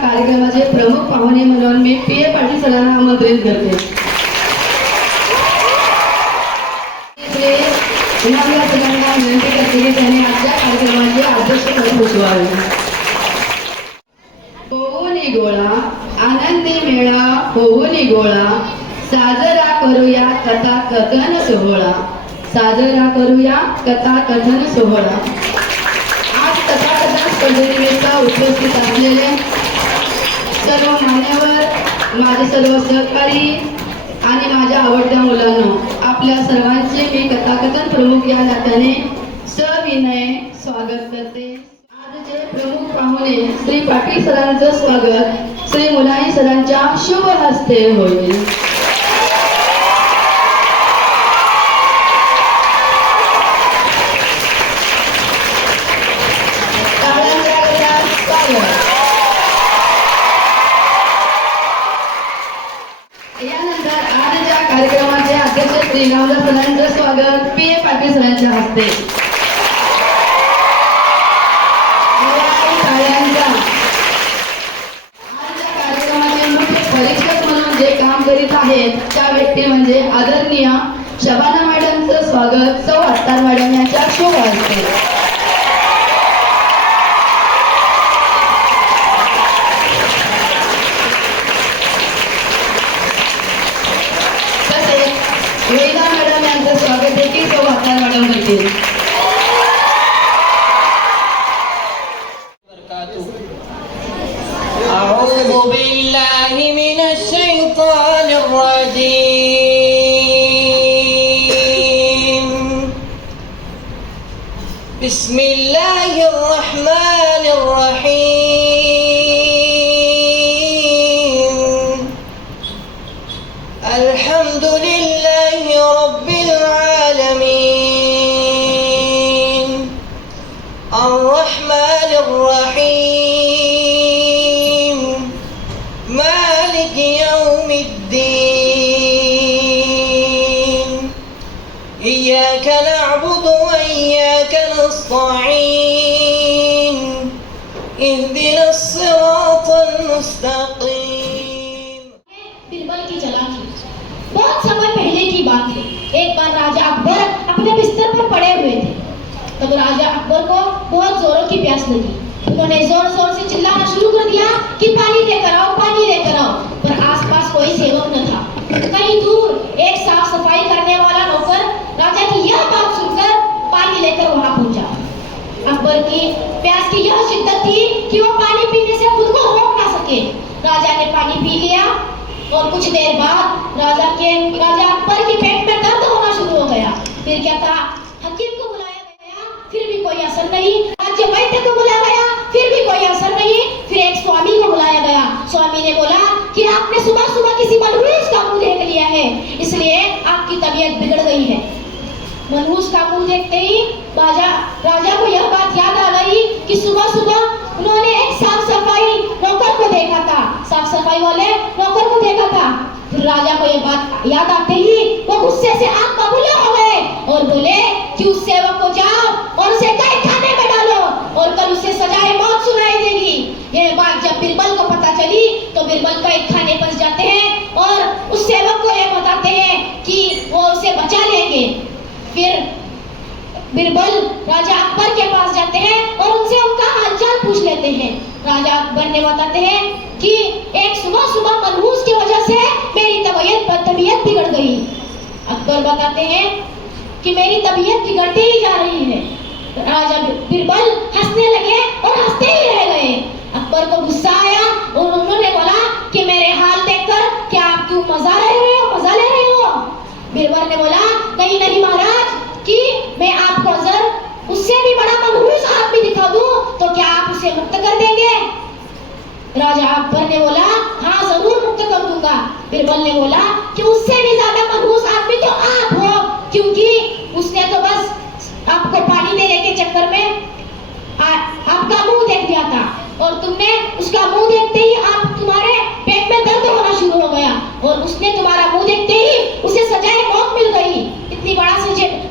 कार्यक्रमाचे प्रमुख पाहुणे म्हणून मी पी ए पाटील सरांना आमंत्रित करते। सरांना विनंती करते की त्यांनी आजच्या कार्यक्रमाचे अध्यक्षपद भूषवावे। होऊन गोळा आनंदी मेळा होऊन गोळा साजरा करूया कथा कथन सोहळा, साजरा करूया कथा कथन सोहळा। आज कथाकथन स्पर्धेनिमित्त उपस्थित असलेले सर्व मान्यवर, माझे सर्व सहकारी आणि माझ्या आवडत्या मुलांनो, आपल्या सर्वांचे मी कथाकथन प्रमुख या नात्याने सविनय स्वागत करते। आजचे प्रमुख पाहुणे श्री पाटील सरांचं स्वागत श्री मुलानी सरांच्या शुभ हस्ते होईल। यानंतर आजच्या कार्यक्रमाचे अध्यक्ष श्री रामदास सरांचं स्वागत पी ए पाटील सरांच्या हस्ते। आजच्या कार्यक्रमाचे मुख्य परीक्षक म्हणून जे काम करीत आहेत त्या व्यक्ती म्हणजे आदरणीय शबाना मॅडमचं स्वागत सौ अत्तार मॅडम यांच्या शुभ हस्ते। वेदा मॅडम यांचं स्वागत देखील सौ अत्तार मॅडम करतील। أعوذ بالله من الشيطان الرجيم بسم الله الرحمن الرحيم الحمد لله رب العالمين الرحمن الرحيم مالك يوم الدين إياك نعبد وإياك نستعين اهدنا الصراط المستقيم। बिरबल की चालाकी। बहुत समय पहले की बात है। एक बार राजा अकबर अपने बिस्तर पर पड़े हुए थे। तब राजा अकबर को बहुत जोरों की प्यास लगी। उन्होंने जोर जोर से चिल्लाना शुरू कर दिया कि पानी लेकर आओ, पानी लेकर आओ। पर आसपास कोई सेवक न था। कहीं दूर एक साफ सफाई करने वाला नौकर राजा की यह बात सुनकर पानी लेकर वहां पहुंचा। अकबर की प्यास की यह शिद्दत थी कि वो पानी पीने से खुद को रोक ना सके। राजा ने पानी पी लिया और कुछ देर बाद राजा अकबर के पेट में दर्द होना शुरू हो गया। फिर क्या था, हकीम को बुलाया गया, फिर भी कोई असर नहीं। राज्य वैद्य को बुलाया गया, फिर भी कोई असर नहीं। फिर एक स्वामी को बुलाया गया। स्वामी ने बोला कि आपने सुबह सुबह किसी मनहूस का मुंह देख लिया है, इसलिए आपकी तबीयत बिगड़ गई है। मनहूस का मुंह देखते ही राजा को यह बात याद आ गई कि सुबह सुबह उन्होंने एक साफ सफाई नौकर को देखा था, साफ सफाई वाले नौकर को देखा था। फिर राजा को यह बात याद आते ही वो गुस्से से आग बबूले हो गए और बोले कि उस सेवक को जाओ और उसे कैद खाने में डालो और कल उसे सजाए मौत सुनाई देगी। यह बात जब बिरबल को पता चली तो बिरबल कैद खाने पर जाते हैं और उस सेवक को यह बताते हैं कि वो उसे बचा लेंगे। फिर बिरबल राजा अकबर के पास जाते हैं और उनसे उनका हालचाल पूछ लेते हैं। राजा अकबर ने बताते हैं कि एक सुबह सुबह मनहूस की वजह से मेरी तबीयत बिगड़ गई। अकबर बताते हैं कि मेरी तबीयत बिगड़ती ही जा रही है। राजा बिरबल हंसने लगे और हंसते ही रह गए। अकबर को गुस्सा आया और उन्होंने बोला कि मेरे हाल देखकर क्या आप क्यों मजा ले रहे हो? बिरबल ने बोला नहीं नहीं महाराज, कि मैं आपको अगर उससे भी बड़ा मनहूस आदमी दिखा दूं तो क्या आप उसे मुक्त कर देंगे? राजा अकबर ने बोला हाँ जरूर मुक्त कर दूंगा। बिरबल ने बोला कि उससे भी ज्यादा मनहूस आदमी तो आप हो, क्योंकि उसने तो बस आपको पानी देने के चक्कर में आपका मुंह देख लिया था और तुमने उसका मुंह देखते ही तुम्हारे पेट में दर्द होना शुरू हो गया और उसने तुम्हारा मुंह देखते ही उसे सजाए मौत मिल गई। इतनी बड़ा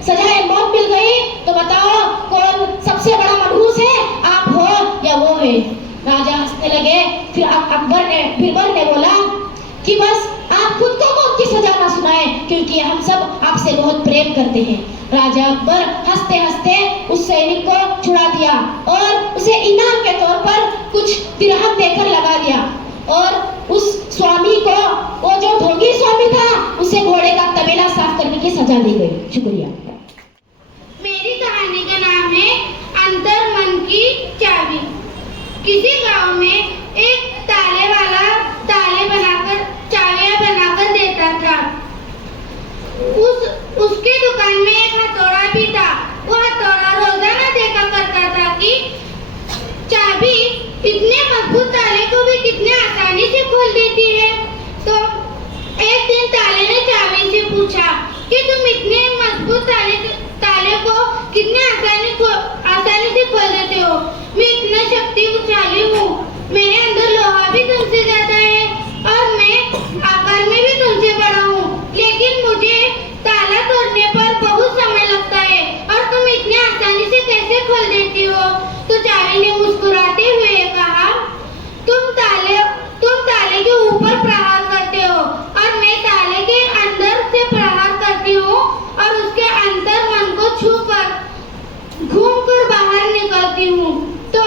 सजाए मौत मिल गई तो बताओ कौन सबसे बड़ा मनहूस है, आप हो या वो है? राजा हंसने लगे फिर बीरबल ने बोला कि बस आप खुद को मौत की सजा ना सुनाएं, क्योंकि हम सब आपसे बहुत प्रेम करते हैं। राजा अकबर हंसते हंसते उस सैनिक को छुड़ा दिया और उसे इनाम के तौर पर कुछ दिरहम देकर लगा दिया, और उस स्वामी को, वो जो ढोंगी स्वामी था, उसे घोड़े का तबेला साफ करने की सजा दी गई। शुक्रिया। मेरी कहानी का नाम है अंतर मन की चाबी। किसी गांव में एक ताले वाला ताले बनाकर चाबियां बनाकर देता था। उसके दुकान में एक हथौड़ा भी था। वो हथौड़ा रोजाना देखा करता था कि चाबी इतने मजबूत ताले को भी कितने आसानी से खोल देती है। तो एक दिन ताले ने चाबी से पूछा कि तुम इतने मजबूत ताले को कितने आसानी से खोल देते हो। मैं इतना शक्तिशाली हूँ, मेरे अंदर लोहा भी तुमसे ज्यादा है और मैं आकार में भी तुमसे बड़ा हूँ, लेकिन मुझे ताला तोड़ने पर बहुत समय लगता है और तुम इतने आसानी से कैसे खोल देती हो। तो चाबी ने मुस्कुराते हुए कहा, तुम ताले के ऊपर प्रहार करते हो और मैं ताले के अंदर से प्रहार करती हूँ और उसके अंतर मन को छूकर घूमकर बाहर निकलती हूँ। तो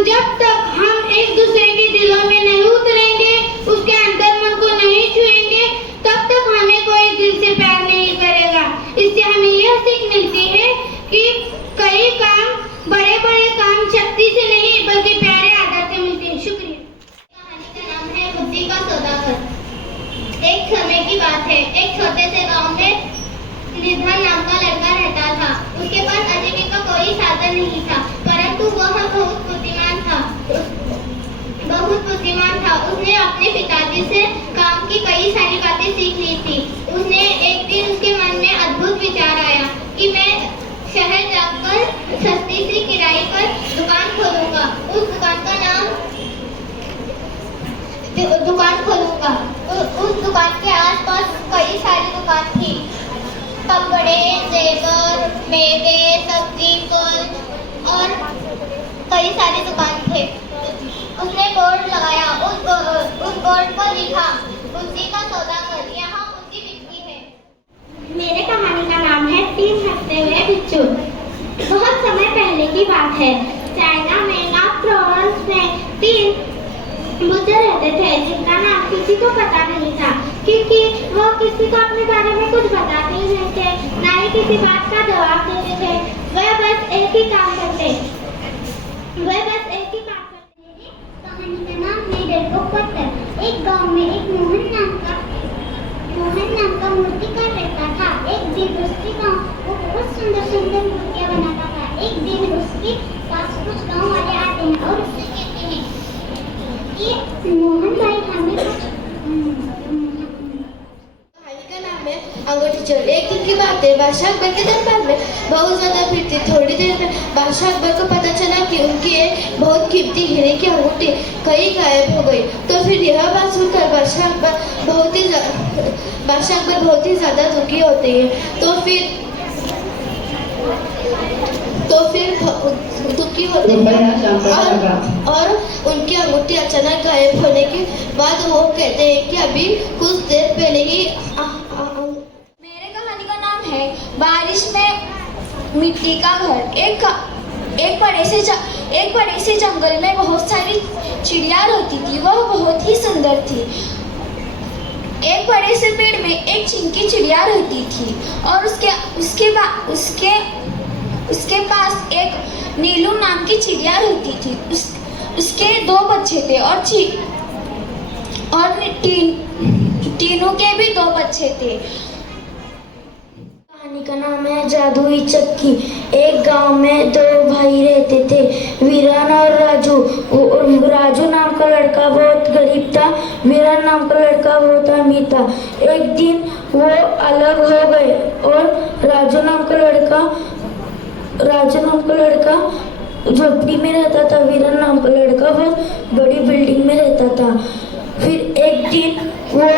जब तक हम एक दूसरे के दिलों में नहीं उतरेंगे, उसके अंतर मन को नहीं छुएंगे, तब तक हमें कोई दिल से प्यार नहीं करेगा। इससे हमें यह सीख मिलती है कि कई काम, बड़े बड़े काम शक्ति से नहीं बल्कि प्यारे आदत से मिलते हैं। शुक्रिया। कहानी का नाम है बुद्धि का सौदागर। एक समय की बात है, एक छोटे से गांव में निधन नाम का लड़का रहता था। उसके पास आजीविका का कोई साधन नहीं था, परंतु वह बहुत बुद्धिमान था। उसने अपने पिताजी से काम की कई सारी बातें सीख ली थी। उसने एक दिन उसके मन में अद्भुत विचार आया कि मैं शहर जाकर सस्ती सी किराए पर दुकान खोलूंगा। उस दुकान के आसपास कई सारी दुकान थी। कपड़े, जेवर, मेवे, सब्जी, फल और कई सारी दुकान थे। उसने बोर्ड लगाया। उस बोर्ड पर लिखा, बुद्धि का सौदागर, यहाँ बुद्धि बिकती है। मेरे कहानी का नाम है 3 हफ्ते हुए बिच्छू। बहुत समय पहले की बात है। चाइना में नॉर्थ प्रोविंस में 3 बुद्ध रहते थे, जिनका नाम किसी को पता नहीं था, क्योंकि वो किसी को अपने बारे में कुछ बताते ही नहीं थे, ना ही किसी बात का जवाब देते थे। वह बस एक ही काम करते। कहानी का नाम है डरपोक पत्थर। एक गांव में एक मोहन नाम का मूर्तिकार रहता था। एक दिन उसके गांव वो बहुत सुंदर मूर्तियां बनाता था। एक दिन उसके पास कुछ गांव वाले आते हैं और उससे कहते हैं कि मोहन भाई हमें कुछ। कहानी का नाम है अंगूठी चोर। एक दिन की बात है, बादशाह अकबर के दरबार में बहुत ज्यादा भीड़ थी। थोड़ी देर में बादशाह अकबर को पता चला कि उनकी एक बहुत कीमती हीरे की अंगूठी कहीं गायब हो गई। तो फिर यह बात सुनकर बादशाह अकबर बहुत ही ज्यादा दुखी होते हैं। तो फिर दुखी होते हैं और उनकी अंगूठी अचानक गायब होने के बाद वो कहते हैं कि अभी कुछ देर पहले ही मेरे कहानी का नाम है बारिश में मिट्टी का घर। एक बड़े से जंगल में बहुत सारी चिड़िया रहती थी। वह बहुत ही सुंदर थी। एक बड़े से पेड़ में एक चिंकी चिड़िया रहती थी और उसके पास एक नीलू नाम की चिड़िया रहती थी। उसके 2 बच्चे थे और तीनों के भी 2 बच्चे थे। कहानी का नाम है जादुई चक्की। एक गांव में 2 भाई रहते थे, वीरान और राजू। राजू नाम का लड़का बहुत गरीब था, वीरान नाम का लड़का बहुत अमीर था। एक दिन वो अलग हो गए और राजू नाम का लड़का झोपड़ी में रहता था, वीरान नाम का लड़का बहुत बड़ी बिल्डिंग में रहता था। फिर एक दिन वो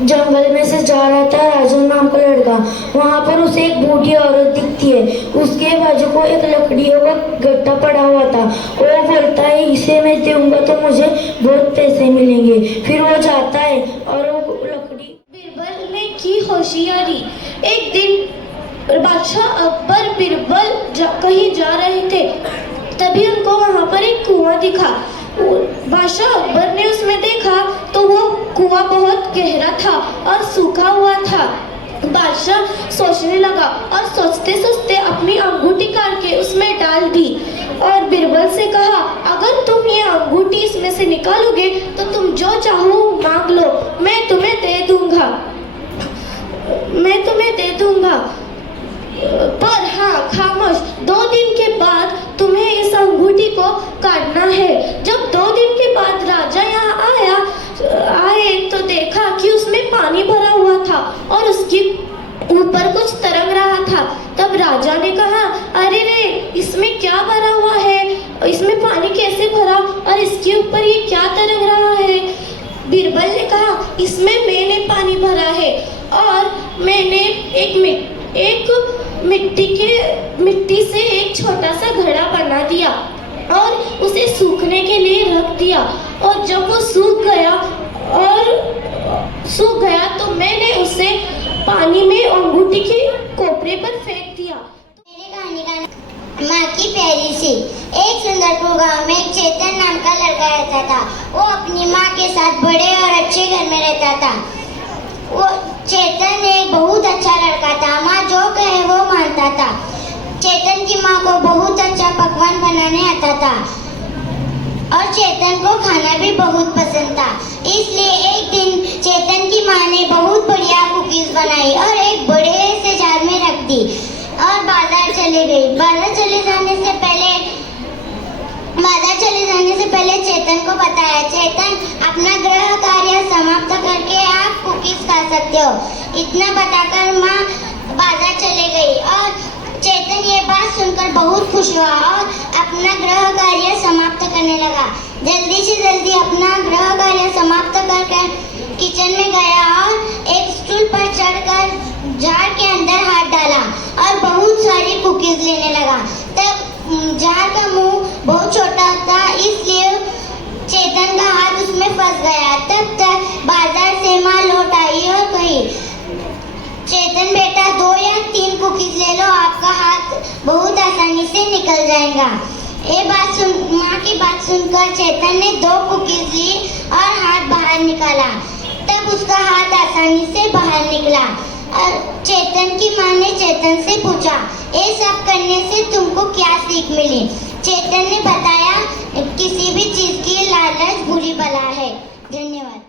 जंगल में से जा रहा था राजू नाम का लड़का। वहाँ पर उसे एक बूढ़ी औरत दिखती है। उसके बाजू को एक लकड़ियों का गट्टा पड़ा हुआ था। वो बोलता है इसे मैं दूंगा तो मुझे बहुत पैसे मिलेंगे। फिर वो जाता है और वो लकड़ी। बीरबल ने की होशियारी। एक दिन बादशाह अकबर बीरबल कहीं जा रहे थे, तभी उनको वहाँ पर एक कुआं दिखा। बादशाह अकबर ने उसमें देखा तो वो कुआं बहुत गहरा था और सूखा हुआ था। बादशाह सोचने लगा और सोचते सोचते अपनी अंगूठी काट के उसमें डाल दी और बीरबल से कहा, अगर तुम ये अंगूठी इसमें से निकालोगे तो तुम जो चाहो मांग लो, मैं तुम्हें दे दूंगा। पर हाँ, खामोश, 2 दिन के बाद तुम्हें इस अंगूठी को काटना है। जब 2 दिन के बाद राजा यहाँ आए तो देखा कि उसमें पानी भरा हुआ था और उसके ऊपर कुछ तरंग रहा था। तब राजा ने कहा, अरे रे, इसमें क्या भरा हुआ है? इसमें पानी कैसे भरा और इसके ऊपर ये क्या तरंग रहा है? बीरबल ने कहा, इसमें मैंने पानी भरा है और मैंने एक मिट्टी से एक छोटा सा घड़ा बना दिया और उसे सूखने के लिए रख दिया। और जब वो सूख गया तो मैंने उसे पानी में अंगूठी के कोपरे पर फेंक दिया। मेरी कहानी का नाम माँ की प्यारी सी। एक सुंदरपुर गांव में एक चेतन नाम का लड़का रहता था। वो अपनी माँ के साथ बड़े और अच्छे घर में रहता था। वो चेतन एक बहुत अच्छा लड़का था। माँ जो कहे वो मानता था। चेतन की माँ को बहुत अच्छा पकवान बनाने आता था और चेतन को खाना भी बहुत पसंद था। इसलिए एक दिन चेतन की माँ ने बहुत बढ़िया कुकीज बनाई और एक बड़े से जार में रख दी और बाजार चले गई। बाजार चले जाने से पहले चेतन को बताया, चेतन, अपना गृह कार्य समाप्त करके आप कुकीज खा सकते हो। इतना बताकर माँ बाजार चले गई और चेतन ये बात सुनकर बहुत खुश हुआ और अपना गृह कार्य समाप्त करने लगा। जल्दी से जल्दी अपना गृह कार्य समाप्त कर किचन में गया और एक स्टूल पर चढ़कर जार के अंदर हाथ डाला और बहुत सारी कुकीज लेने लगा। तब जार का मुंह बहुत छोटा था, इसलिए चेतन का हाथ उसमें फंस गया। तब तक बाजार से माँ लौट आई और कही, चेतन बेटा, 2 या 3 कुकीज ले लो, आपका हाथ बहुत आसानी से निकल जाएगा। माँ की बात सुनकर चेतन ने 2 कुकीज ली और हाथ बाहर निकाला। तब उसका हाथ आसानी से बाहर निकला और चेतन की माँ ने चेतन से पूछा, ये सब करने से तुमको क्या सीख मिली? चेतन ने बताया, किसी भी चीज की लालच बुरी बला है। धन्यवाद।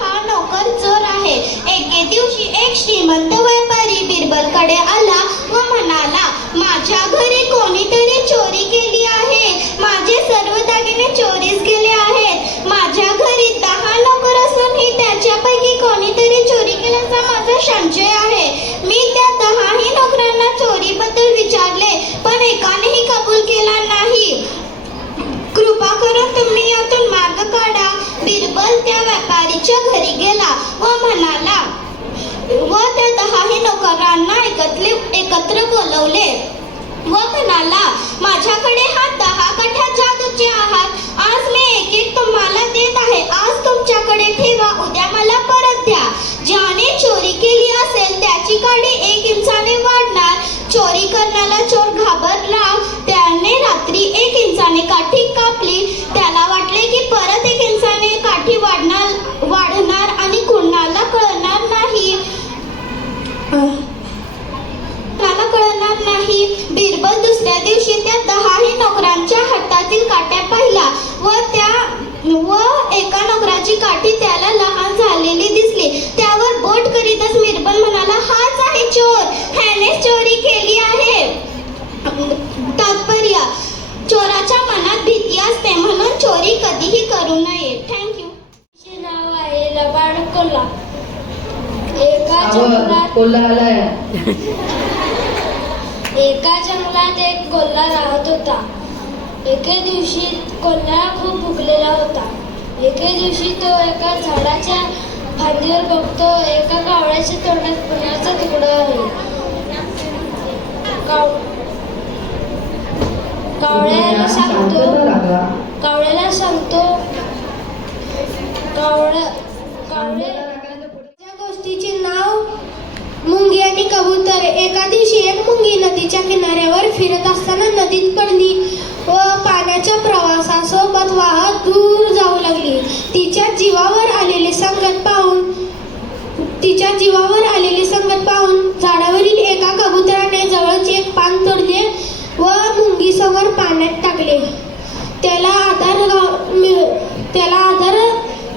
हा नोकर चोर आहे। एके दिवशी एक श्रीमंत व्यापारी बीरबलकडे आला व म्हणाला, माझ्या घरी कोणीतरी चोरी केली आहे। माझे सर्व दागिने चोरीस गेले आहेत। माझ्या घरी 10 नोकर असूनही त्याच्यापैकी कोणीतरी चोरी केल्याचा माझा संशय आहे। मी त्या 10ही नोकरांना चोरीबद्दल विचारले, पण एकानेही कबूल केला नाही। कृपा करून तुम्ही यातून मार्ग काढा। बीरबल त्या व्यापारीच्या घरी गेला व म्हणाला व त्या 10ही नोकरांना एकत्र बोलवले व म्हणाला, माझ्याकडे हा 10 कठ्या जादूचे आहात। आज मी एक तुम्हाला देत आहे। आज तुमच्याकडे ठेवा, उद्या मला परत द्या। ज्याने चोरी केली असेल त्याची काठी 1 इंचाने वाढणार। चोरी करण्याला चोर घाबरला। त्याने रात्री 1 इंचाने काठी कापली। त्याला वाटले की परत 1 इंचाने काठी वाढणार आणि कुणाला कळणार नाही। बीरबल दुसऱ्या दिवशी त्या 10ही नोकरांच्या हातातील काट्या पाहिला व एका नोकराची काठी त्याला लहान झालेली दिसली। त्यावर बोट करीतच बीरबल म्हणाला, हाच आहे चोर, ह्यानेच चोरी केली आहे। तात्पर्य, चोराच्या मनात भीती असते, म्हणून चोरी कधीही करू नये। थँक्यू। नाव आहे लबाड कोल्हा। एका जंगलात एक कोल्हा राहत होता। एके दिवशी कोल्हा खूप भुकलेला होता। एके दिवशी तो एका झाडाच्या फांदीवर बघतो एका कावळ्याच्या तोंडात पुण्याचा तुकडा आहे. कावळ्याला सांगतो त्या गोष्टीचे नाव मुंगी आणि कबूतर. एका दिवशी एक मुंगी नदीच्या किनाऱ्यावर फिरत असताना नदीत पडली व पाण्याच्या प्रवासासोबत वाहत दूर जाऊ लागली. तिच्या जीवावर आलेले संकट पाहून झाडावरील एका कबुतराने जवळच एक पान तोडले व मुंगीसमोर पाण्यात टाकले. त्याला आधार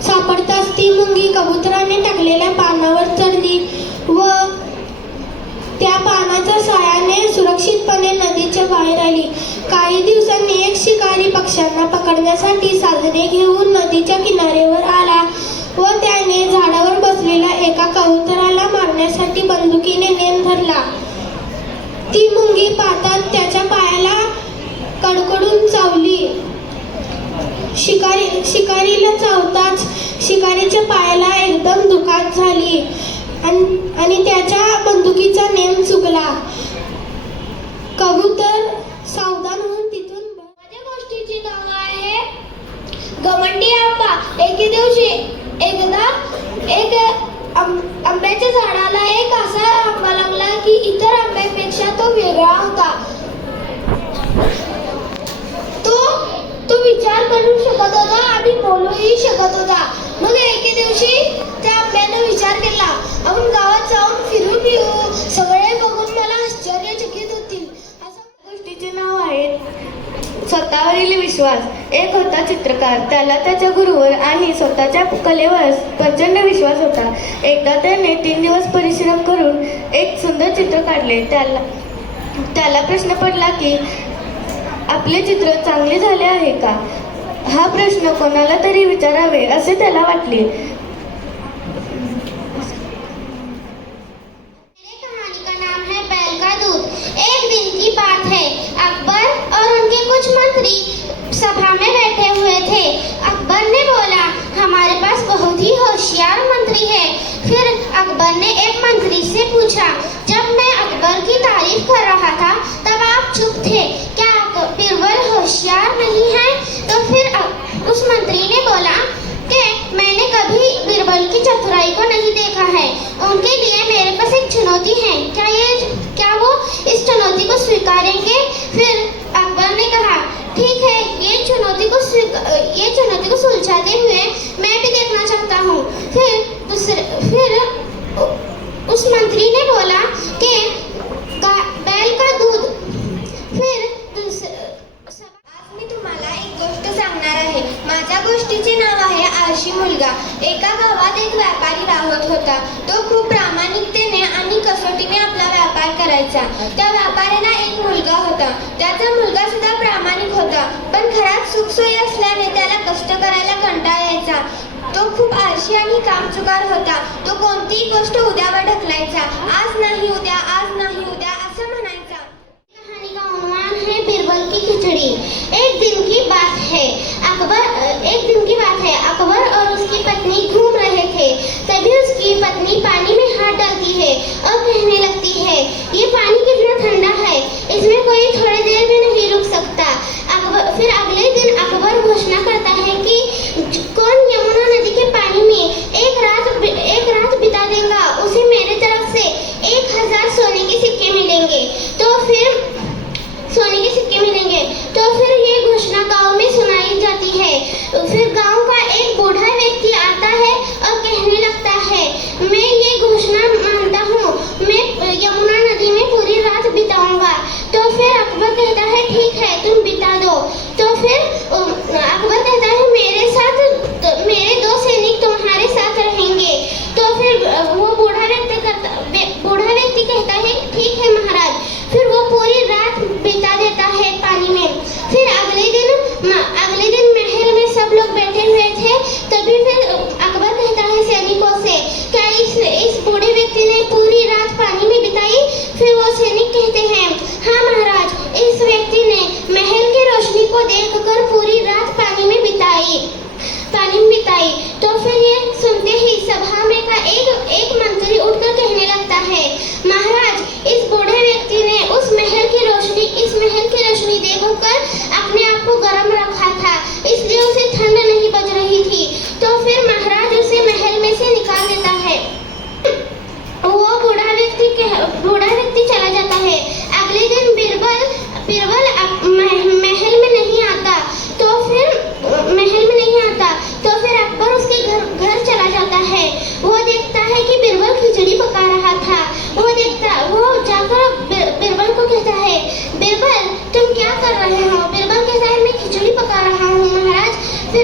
सापडताच ती मुंगी कबुतराने टाकलेल्या पानावर चढली व त्या पानाच्या साहाय्याने सुरक्षितपणे नदीच्या बाहेर आली. काही दिवसांनी एक शिकारी पक्ष्यांना पकडण्यासाठी साधने घेऊन नदीच्या किनाऱ्यावर आला व त्याने झाडावर बसलेल्या एका कबुतराला मारण्यासाठी बंदुकीने नेम धरला. ती मुंगी पाहताच त्याच्या पायाला कडकडून चावली. शिकारीला चावताच शिकारीच्या पायाला एकदम दुखापत झाली आणि त्याच्या बंदुकीचा नेम चुकला. कबूतर सावधान होऊन तिथून. माझ्या गोष्टीची नाव आहे घमंडी आंबा. एके दिवशी एक आंब्याच्या झाडाला एक असा आंबा लागला की इतर आंब्यापेक्षा तो वेगळा होता. तो विचार करू शकत होता आणि बोलूही शकत होता. मग एके दिवशी त्या आंब्याने विचार केला, आपण गावात जाऊन फिरून येऊ, सगळे बघून मला आश्चर्यचकित होतील. अशा गोष्टीचे नाव आहे स्वतःवरील विश्वास. एक होता चित्रकार. त्याला त्याच्या गुरूवर आणि स्वतःच्या कलेवर प्रचंड विश्वास होता. एकदा त्याने 3 दिवस परिश्रम करून एक सुंदर चित्र काढले. त्याला प्रश्न पडला की आपले चित्र चांगले झाले आहे का? हा प्रश्न कोणाला तरी विचारावे असे त्याला वाटले. कहानी का नाम है बैल का दूध। एक दिन की बात है, अकबर और उनके कुछ मंत्री सभा में बैठे हुए थे। अकबर ने बोला, हमारे पास बहुत ही होशियार मंत्री है। फिर अकबर ने एक मंत्री से पूछा, जब मैं अकबर की तारीफ कर रहा था तब आप चुप थे, क्या बीरबल होशियार नहीं है? तो फिर उस मंत्री ने बोला कि मैंने कभी बीरबल की चतुराई को नहीं देखा है, उनके लिए मेरे पास एक चुनौती है, क्या वो इस चुनौती को स्वीकारेंगे? फिर अकबर ने कहा, ठीक है, ये चुनौती को सुलझाते हुए मैं भी देखना चाहता हूँ। फिर उस मंत्री ने बोला कि बैल का दूध। आज मी तुम्हाला एक गोष्ट सांगणार आहे। माझ्या गोष्टीचे नाव आहे आळशी मुलगा। एका गावात एक व्यापारी राहत होता। तो खूप प्रामाणिकतेने आणि कसोटीने आपला व्यापार करायचा। त्या व्यापाऱ्याला एक मुलगा होता। त्याचा मुलगा सुद्धा प्रामाणिक होता, पण घरात सुखसोयी असल्याने त्याला कष्ट करायला कंटाळा यायचा। तो खूप आळशी आणि कामचुकार होता। तो कोणतीही गोष्ट उद्यावर ढकलायचा। आज नाही उद्या असं म्हणायचा। कहानी का उन्वान है बीरबल की खिचड़ी। एक दिन की बात है, अकबर और उसकी पत्नी घूम रहे थे। तभी उसकी पत्नी पानी में हाथ डालती है और कहने लगती है, ये पानी कितना ठंडा है, इसमें कोई थोड़ी देर भी नहीं रुक सकता। फिर अगले दिन अकबर घोषणा करता है कि कौन यमुना नदी के पानी में एक रात बिता देगा, उसे मेरे तरफ से 1000 सोने के सिक्के मिलेंगे। तो फिर ये घोषणा गांव में सुनाई जाती है। फिर गांव का एक बूढ़ा व्यक्ति आता है और कहने लगता है, मैं ये घोषणा मानता हूँ, मैं यमुना नदी में पूरी रात बिताऊंगा। तो फिर अकबर कहता है, ठीक है, तुम बिता दो। तो फिर अकबर कहता है, मेरे 2 सैनिक तुम्हारे साथ रहेंगे। तो फिर वो बूढ़ा व्यक्ति कहता है, ठीक है महाराज। फिर वो पूरी रात बिता देता है पानी में। फिर अगले दिन महल में सब लोग बैठे हुए थे। तभी फिर अकबर कहता है सैनिकों से, क्या इस बूढ़े व्यक्ति ने पूरी रात पानी में बिताई? फिर वो सैनिक कहते हैं, हाँ महाराज, इस व्यक्ति ने महल की रोशनी को देखकर खिचड़ी पका रहा था। वो जाकर बिरबल को कहता है, बिरबल तुम क्या कर रहे हो? बिरबल कहता है, मैं खिचड़ी पका रहा हूँ महाराज। फिर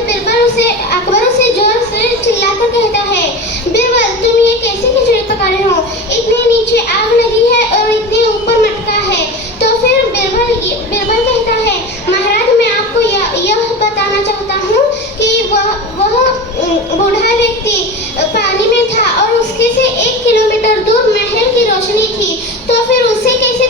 अकबर उसे जोर से चिल्लाकर कहता है, बिरबल तुम ये कैसे खिचड़ी पका रहे हो? इतने नीचे आग लगी है और इतने ऊपर मटका है। तो फिर बिरबल कहता है, महाराज मैं आपको यह बताना चाहता हूँ कि वह बूढ़ा व्यक्ति पानी में था और उसके से 1 किलोमीटर दूर महल की रोशनी थी। तो फिर उसे कैसे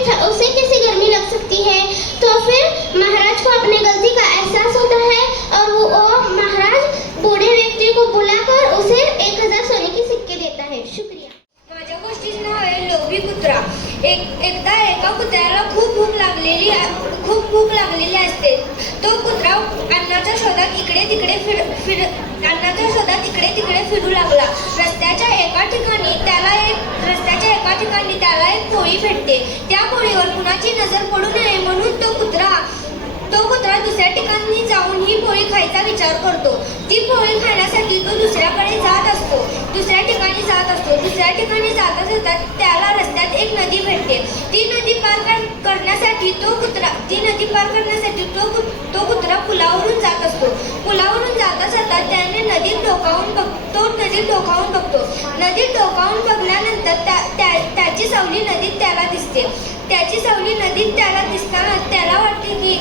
गर्मी लग सकती है? तो फिर महाराज को अपने गलती का एहसास होता है और वो महाराज बूढ़े व्यक्ति को बुलाकर उसे 1000 सोने के सिक्के देता है। शुक्रिया। माझ्या गोष्टीचं नाव आहे लोभी कुत्रा. एकदा एका कुत्र्याला खूप भूक लागलेली असते. तो कुत्रा अन्नाच्या शोधात इकडे तिकडे फिरू लागला. रस्त्याच्या एका ठिकाणी त्याला एक पोळी भेटते. त्या पोळीवर कुणाची नजर पडू नये म्हणून तो कुत्रा दुसऱ्या ठिकाणी जाऊन ही पोळी खायचा विचार करतो. ती पोळी खाण्यासाठी तो दुसऱ्या ठिकाणी जात असतो. दुसऱ्या ठिकाणी जाता त्याला रस्त्यात एक नदी भेटते. ती नदी पार करण्यासाठी तो कुत्रा पुलावरून जात असतो. पुलावरून जाता त्याने नदीत डोकावून बघतो. नदीत डोकावून बघल्यानंतर त्याची सावली नदीत त्याला दिसते. दिसताना त्याला वाटते की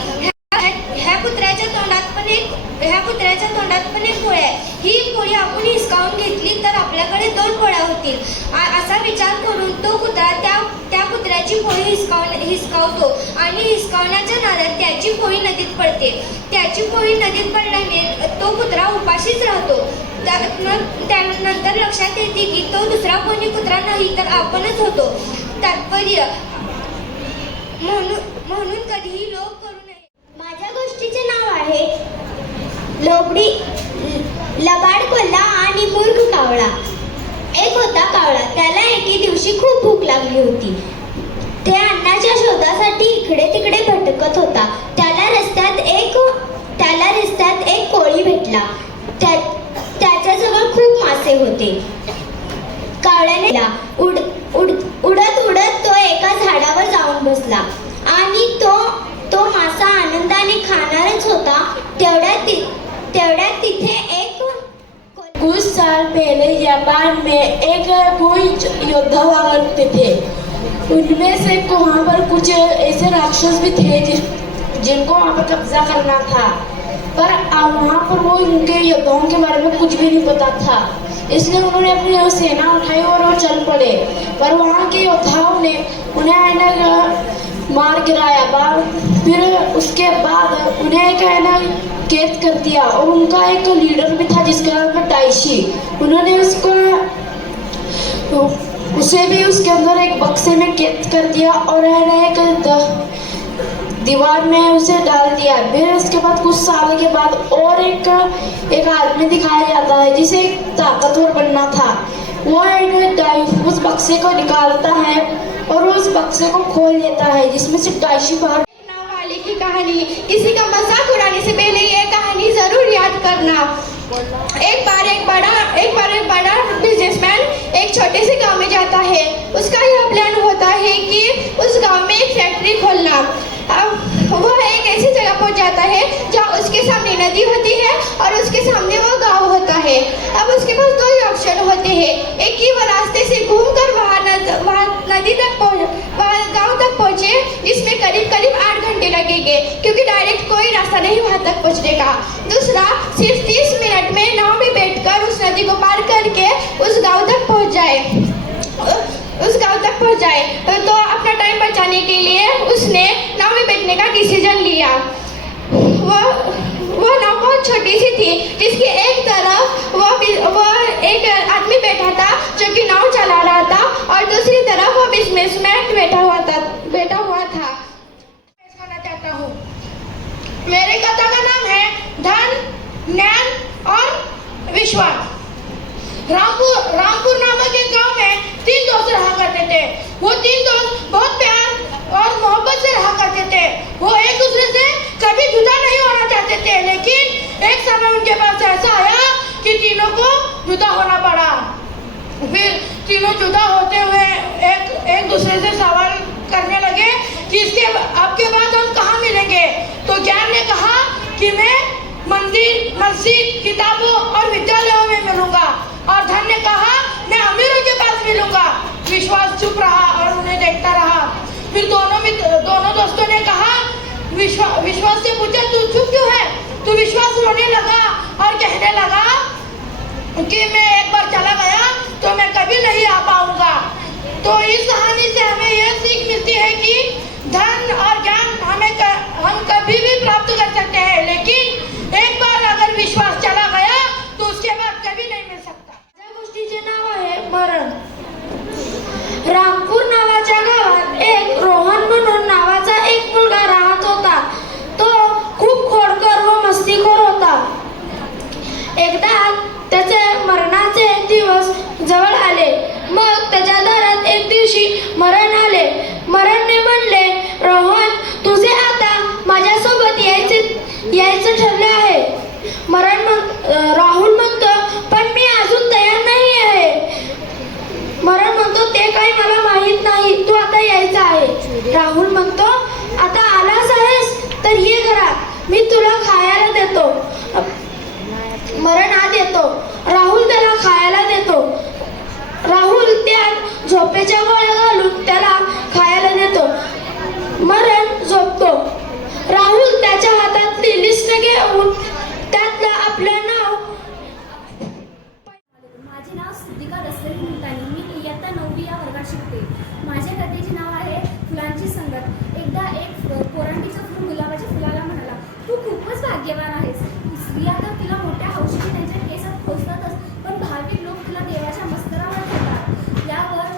ह्या कुत्र्याच्या तोंडात पण एक पोळी आहे. ही पोळी आपण हिसकावून घेतली तर आपल्याकडे 2 पोळ्या होतील. असा विचार करून तो कुत्रा त्या कुत्र्याची पोळी हिसकावतो आणि हिसकावण्याच्या नादात त्याची पोळी नदीत पडते. त्याची पोळी नदीत पडल्याने तो कुत्रा उपाशीच राहतो. त्यानंतर लक्षात येते की तो दुसरा कोणी कुत्रा नाही तर आपणच होतो. तात्पर्य म्हणून कधीही लोभ करू नये. माझ्या गोष्टीचे नाव आहे लबाड कोल्हा आणि मूर्ख कावळा. एक होता कावळा. त्याला एके दिवशी खूप भूक लागली होती. ते अन्नाच्या शोधासाठी इकडे तिकडे भटकत होता. त्याला रस्त्यात एक कोळी भेटला. त्याच्याजवळ खूप मासे होते. कावळ्याने उडत तो एका झाडावर जाऊन बसला आणि तो मासा आनंदाने खाणारच होता. तेवढ्यात तिथे कुछ साल पहले जापान में एक कोई योद्धा हुआ करते थे. उनमें से वहाँ पर कुछ ऐसे राक्षस भी थे जिनको वहाँ पर कब्जा करना था. पर वहाँ पर वो उनके योद्धाओं के बारे में कुछ भी नहीं पता था. इसलिए उन्होंने अपनी सेना उठाई और वो चल पड़े. पर वहाँ के योद्धाओं ने उन्हें मार गिराया. फिर उसके बाद उन्हें कैद कर दिया. और उनका एक लीडर भी था जिसका नाम था टाइशी. उन्होंने उसे भी उसके अंदर एक बक्से में कैद कर दिया और एक दीवार में उसे डाल दिया. फिर उसके बाद कुछ साल के बाद और एक आदमी दिखाया जाता है जिसे एक ताकतवर बनना था. वो उस बक्से को निकालता है और उस बक्से को खोल लेता है जिसमें से टाइशी बाहर वाले की कहानी. किसी का मजाक उड़ाने से पहले ये कहानी जरूर याद करना. एक बार एक बड़ा बिजनेसमैन एक छोटे से गांव में जाता है. उसका यह प्लान होता है कि उस गांव में एक फैक्ट्री खोलना. वो एक ऐसी जगह पहुंच जाता है जहाँ उसके सामने नदी होती है और उसके सामने वो गांव होता है. अब उसके पास 2 ही ऑप्शन होते हैं. एक कि वो रास्ते से घूमकर वहाँ नदी तक गांव तक पहुँचे जिसमें करीब 8 घंटे लगेंगे क्योंकि डायरेक्ट कोई रास्ता नहीं वहाँ तक पहुँचने का. दूसरा, सिर्फ 30 मिनट में नाव में बैठकर उस नदी को पार करके उस गांव तक पहुँच जाए. तो अपना टाइम बचाने के लिए उसने नाव में बैठने का डिसीजन लिया. वो नाव बहुत छोटी सी थी जिसकी एक तरफ वो एक आदमी बैठा था जो कि नाव चला रहा था और दूसरी तरफ वो बिजनेसमैन बैठा हुआ था. चाहता हूँ. मेरे कथा का नाम है धन, ज्ञान और विश्वास. रामपुर नामक एक गांव में 3 दोस्त रहा करते थे. वो 3 दोस्त बहुत प्यार और मोहब्बत से रहा करते थे. वो एक दूसरे से कभी जुदा नहीं होना चाहते थे. लेकिन एक समय उनके पास ऐसा आया कि तीनों को जुदा होना पड़ा. फिर तीनों जुदा होते हुए एक दूसरे से सवाल करने लगे कि इसके आपके बाद हम कहाँ मिलेंगे। तो ज्ञान ने कहा कि मैं मंदिर, मस्जिद, किताबों और विद्यालयों में मिलूंगा। और धन ने कहा मैं अमीरों के पास मिलूंगा। विश्वास चुप रहा और उन्हें देखता रहा। फिर दोनों दोस्तों ने कहा, विश्वास से पूछा तू चुप क्यों है। तो विश्वास रोने लगा और कहने लगा कि मैं एक बार चला गया तो मैं कभी नहीं आ पाऊंगा। तो इस कहानी से हमें यह सीख मिलती है कि धन और ज्ञान हम कभी भी प्राप्त कर सकते हैं, लेकिन एक बार अगर विश्वास चला गया तो उसके बाद कभी नहीं मिल सकता। त्या गोष्टीचे नाव आहे मरण. रामपूर नावाच्या गावात एक रोहन म्हणून नावाचा एक मुलगा राहत होता. तो खूप खोडकर व मस्तीखोर होता. एकदा त्याचे मरणाचे दिवस जवळ आले. मग त्याच्या दारात एक दिवशी मरण आले. मरणने म्हणले, रोहन तुझे आता माझ्यासोबत यायचं ठरले आहे. राहुल म्हणतो पण मी अजून तयार नाही आहे. मरण म्हणतो ते काही मला माहित नाही, तू आता यायचं आहे. राहुल म्हणतो आता आलास आहेस तर ये घरात, मी तुला खायला देतो. मरण आत येतो. राहुल त्याला खायला देतो. राहुल त्यात झोपेच्या गोळ्या घालून त्याला खायला देतो. मरण झोपतो. राहुल त्याच्या हातातली लिस्ट घेऊन त्यातलं आपलं नाव. माझे नाव सिद्धिका दसरे मुलतानी. मी इयत्ता 9वी या वर्गात शिकते. माझ्या कथेचे नाव आहे फुलांची संगत. एकदा एक कोरांटीचं फूल गुलाबाच्या फुलाला म्हणाला, तू खूपच भाग्यवान आहेस. स्त्रिया तर तिला मोठ्या हौशीने त्यांच्या केसात खोचतातच, पण भाविक लोक तुला देवाच्या मस्तरावर ठेवतात. यावर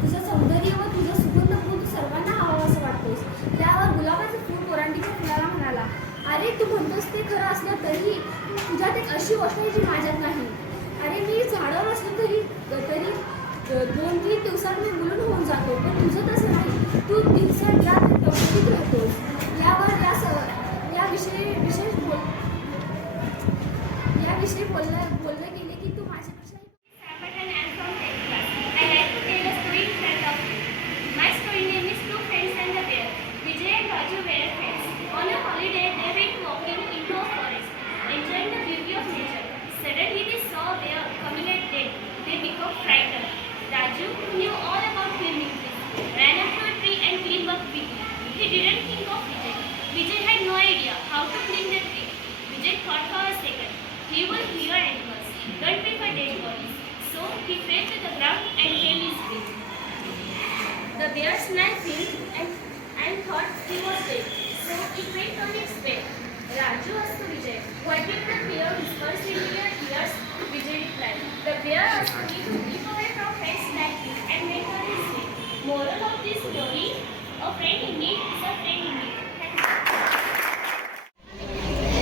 तुझं सौंदर्य व तुझं सुगंध फूल सर्वांना हवं असं वाटतोस. त्यावर गुलाबाचं फूल कोरांटीच्या फुलाला म्हणाला, अरे तू म्हणतोस ते खरं असलं तरी तुझ्यात एक अशी गोष्ट आहे जी माझ्यात नाही. अरे मी झाडावर असलो तरी 2-3 दिवसात मी मुलून होऊन जातो, पण तुझं तसं नाही. तू दिवसात या तब्येतीत राहतोस. यावर याविषयी बोलले गेले की तू माझ्यापेक्षा Sabahan and from 10th class. I like to tell a story in front of you. My story name is Two Friends and the Bear. Vijay and Raju were friends. On a holiday, they went walking into a forest, enjoying the beauty of nature. Suddenly, they saw a bear coming at them. They became frightened. Raju, who knew all about climbing trees, ran up to a tree and climbed up quickly. He didn't think of Vijay. Vijay had no idea how to climb the tree. Vijay thought for a second. He will hear animals. Don't prefer dead bodies. So he fell to the ground and held his breath. The bear smelled him and thought he was dead. So it went on its way. Raju asked Vijay, what did the bear whisper in your ears? Vijay replied, the bear asked me to keep away from friends like you and went on his way. Moral of this story, a friend in need is a friend in need.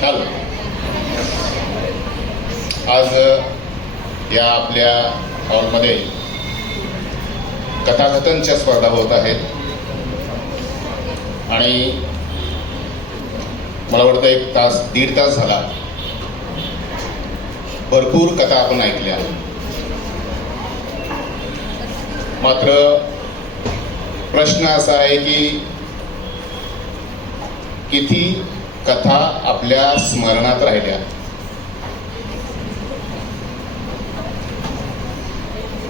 चालू आज या आपल्या हॉलमध्ये कथाकथनच्या स्पर्धा होत आहेत आणि मला वाटतं 1-1.5 तास झाला. भरपूर कथा आपण ऐकल्या. मात्र प्रश्न असा आहे की किती कथा आपल्या स्मरणात राहिल्या.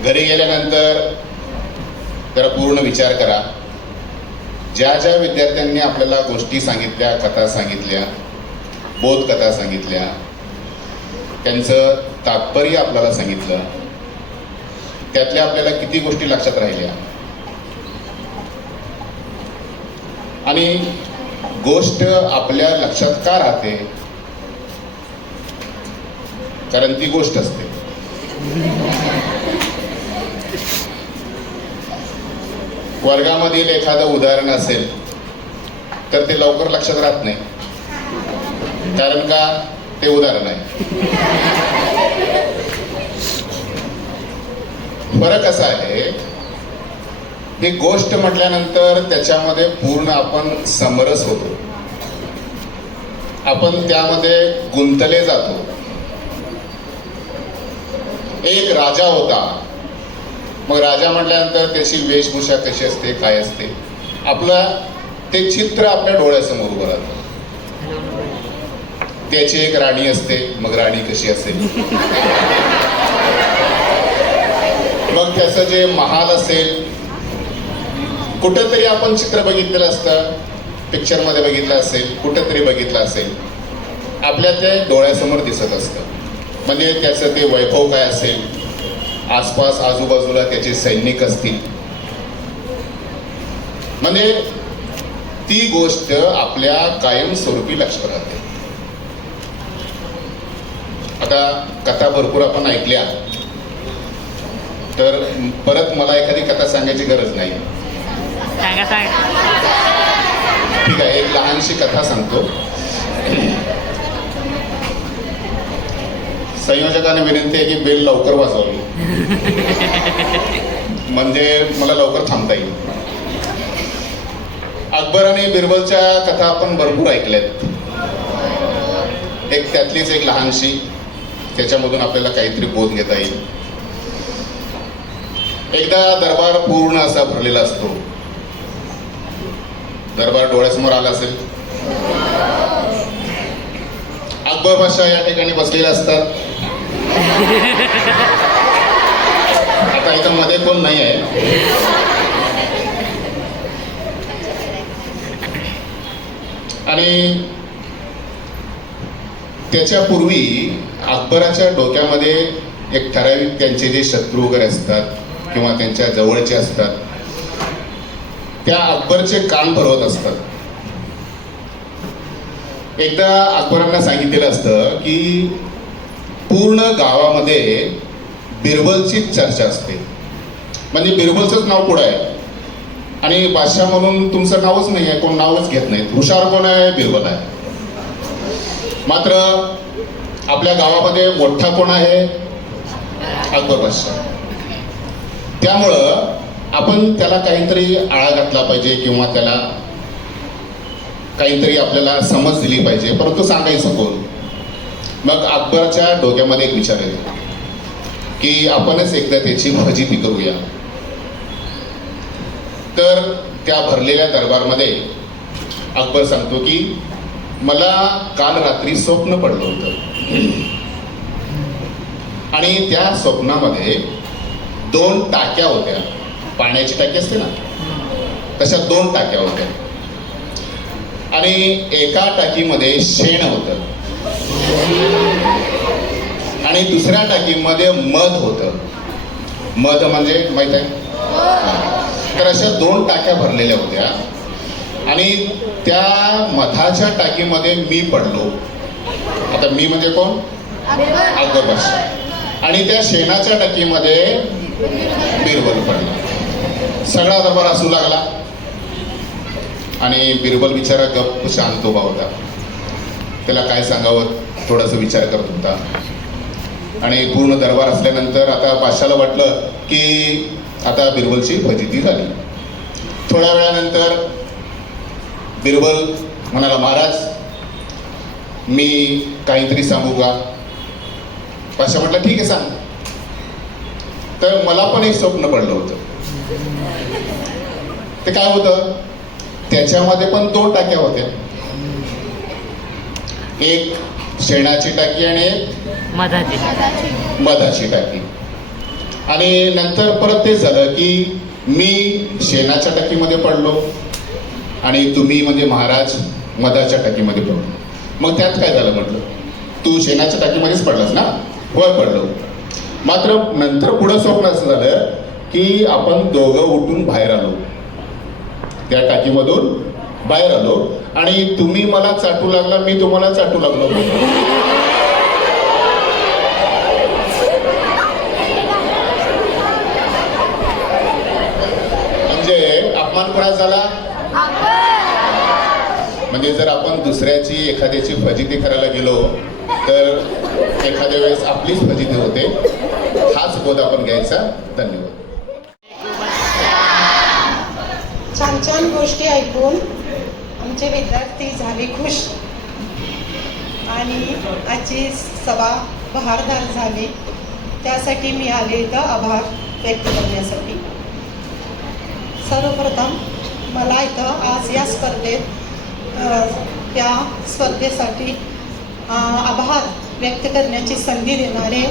घरी गेल्यानंतर जरा पूर्ण विचार करा. ज्या ज्या विद्यार्थ्यांनी आपल्याला गोष्टी सांगितल्या, कथा सांगितल्या, बोधकथा सांगितल्या, त्यांचं तात्पर्य आपल्याला सांगितलं, त्यातल्या आपल्याला किती गोष्टी लक्षात राहिल्या. आणि गोष्ट आपल्या लक्षात का राहते? कारण ती गोष्ट असते. वर्गामधील एखादं उदाहरण असेल तर ते लवकर लक्षात राहत नाही. कारण का? ते उदाहरण आहे. फरक असा आहे ही गोष्ट म्हटल्यानंतर त्याच्यामध्ये पूर्ण आपण समरस होतो. आपण त्यामध्ये गुंतले जातो. एक राजा होता. मग राजा म्हटल्यानंतर त्याची वेशभूषा कशी असते, काय असते, आपलं ते चित्र आपल्या डोळ्यासमोर उभं राहतं. त्याची एक राणी असते, मग राणी कशी असेल, मग त्याचं जे महाल असेल, कुठंतरी आपण चित्र बघितलेलं असतं, पिक्चरमध्ये बघितलं असेल, कुठंतरी बघितलं असेल, आपल्या ते डोळ्यासमोर दिसत असतं. म्हणजे त्याचं ते वैभव काय असेल, आसपास आजूबाजूला त्याचे सैनिक असतील, म्हणजे ती गोष्ट आपल्या कायमस्वरूपी लक्षात राहते. आता कथा भरपूर आपण ऐकल्या, तर परत मला एखादी कथा सांगायची गरज नाही. ठीक आहे, एक लहानशी कथा सांगतो. संयोजकाने विनंती आहे की बेल लवकर वाजवावी, म्हणजे मला लवकर थांबता येईल. अकबर आणि बिरबलच्या कथा आपण भरपूर ऐकल्यात. एक त्यातलीच एक लहानशी, त्याच्यामधून आपल्याला काहीतरी बोध घेता येईल. एकदा दरबार पूर्ण असा भरलेला असतो. दरबार डोळ्यासमोर आला असेल. अकबर बादशाह या ठिकाणी बसलेले असतात. आता इथं मध्ये कोण नाही आहे. आणि त्याच्या पूर्वी अकबराच्या डोक्यामध्ये एक ठराविक त्यांचे जे शत्रू वगैरे असतात किंवा त्यांच्या जवळचे असतात, त्या अकबरचे कान भरवत असतात. एकदा अकबरांना सांगितलेलं असतं की पूर्ण गावामध्ये बिरबलचीच चर्चा असते, म्हणजे बिरबलचंच नाव पुढं आहे आणि बादशाह म्हणून तुमचं नावच नाही आहे, कोण नावच घेत नाहीत. हुशार कोण आहे? बिरबल आहे. मात्र आपल्या गावामध्ये मोठा कोण आहे? अकबर बादशाह. त्यामुळं आपण त्याला काहीतरी आळा घातला पाहिजे किंवा त्याला काहीतरी आपल्याला समज दिली पाहिजे, परंतु सांगायचं कोण? मग अकबरच्या डोक्यामध्ये एक विचार येतो की आपणच एकदा त्याची फजिती करूया. तर त्या भरलेल्या दरबारमध्ये अकबर सांगतो की मला काल रात्री स्वप्न पडलं होतं आणि त्या स्वप्नामध्ये 2 टाक्या होत्या. पाण्याची टाकी असते ना, तशा 2 टाक्या होत्या आणि एका टाकीमध्ये शेण होतं आणि दुसऱ्या टाकीमध्ये मध होतं. मध म्हणजे माहित आहे? तर अशा 2 टाक्या भरलेल्या होत्या आणि त्या मधाच्या टाकीमध्ये मी पडलो. आता मी म्हणजे कोण? अकबर बादशाह. आणि त्या शेणाच्या टाकीमध्ये बिरबल पडला. सगळा दरबार हसू लागला आणि बिरबल बिचारा गप्प शांत उभा होता. त्याला काय सांगावं थोडासा विचार करत होता. आणि पूर्ण दरबार असल्यानंतर आता बादशाला वाटलं की आता बिरबलची फजिती झाली. थोड्या वेळानंतर बिरबल म्हणाला, महाराज मी काहीतरी सांगू का? बादशाह म्हटलं ठीक आहे सांग. तर मला पण एक स्वप्न पडलं होतं. ते काय होतं? त्याच्यामध्ये पण 2 टाक्या होत्या, एक शेणाची टाकी आणि एक मधाची टाकी. आणि नंतर परत तेच झालं की मी शेणाच्या टाकीमध्ये पडलो आणि तुम्ही म्हणजे महाराज मधाच्या टाकीमध्ये पडलो. मग त्यात काय झालं म्हटलं? तू शेणाच्या टाकीमध्येच पडलास ना? होय पडलो. मात्र नंतर पुढं स्वप्न असं झालं की आपण दोघं उठून बाहेर आलो, त्या टाकीमधून बाहेर आलो आणि तुम्ही मला चाटू लागला, मी तुम्हाला चाटू लागलो. म्हणजे अपमान कोणाचा झाला? म्हणजे जर आपण दुसऱ्याची एखाद्याची फजिती करायला गेलो तर एखाद्या वेळेस आपलीच फजिती होते. हाच बोध आपण घ्यायचा. धन्यवाद. छान छान गोष्टी ऐकून आमचे विद्यार्थी झाले खुश आणि आजची सभा बहारदार झाली. त्यासाठी मी आले इथं आभार व्यक्त करण्यासाठी. सर्वप्रथम मला इथं आज या स्पर्धेसाठी आभार व्यक्त करण्याची संधी देणारे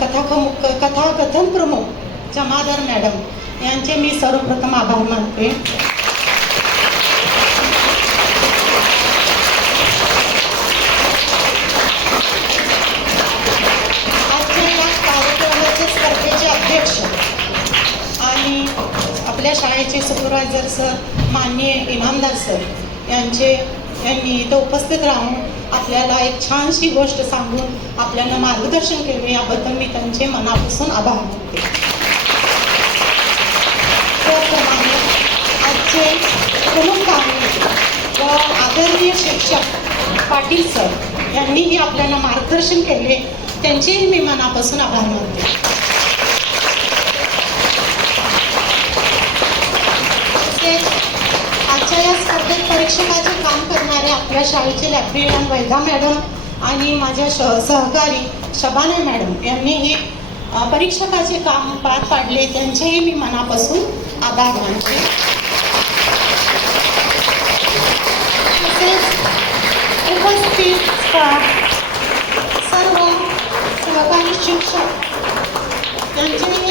कथाकथन प्रमुख जमादार मॅडम यांचे मी सर्वप्रथम आभार मानते. आजच्या या कार्यक्रमाचे स्पर्धेचे अध्यक्ष आणि आपल्या शाळेचे सुपरवायझर सर, माननीय इनामदार सर यांनी इथं उपस्थित राहून आपल्याला एक छानशी गोष्ट सांगून आपल्याला मार्गदर्शन केले याबद्दल मी त्यांचे मनापासून आभार मानते. त्याप्रमाणे आजचे प्रमुख पाहुणे व आदरणीय शिक्षक पाटील सर यांनीही आपल्याला मार्गदर्शन केले, त्यांचेही मी मनापासून आभार मानते. आजच्या या स्पर्धेत परीक्षकाचे काम करणारे आपल्या शाळेचे लायब्रेरियन वैधा मॅडम आणि माझ्या सहकारी शबाना मॅडम यांनीही परीक्षकाचे काम पार पाडले, त्यांचेही मी मनापासून आभार मानते. तसेच उपस्थित सर्व सहकारी शिक्षक यांचे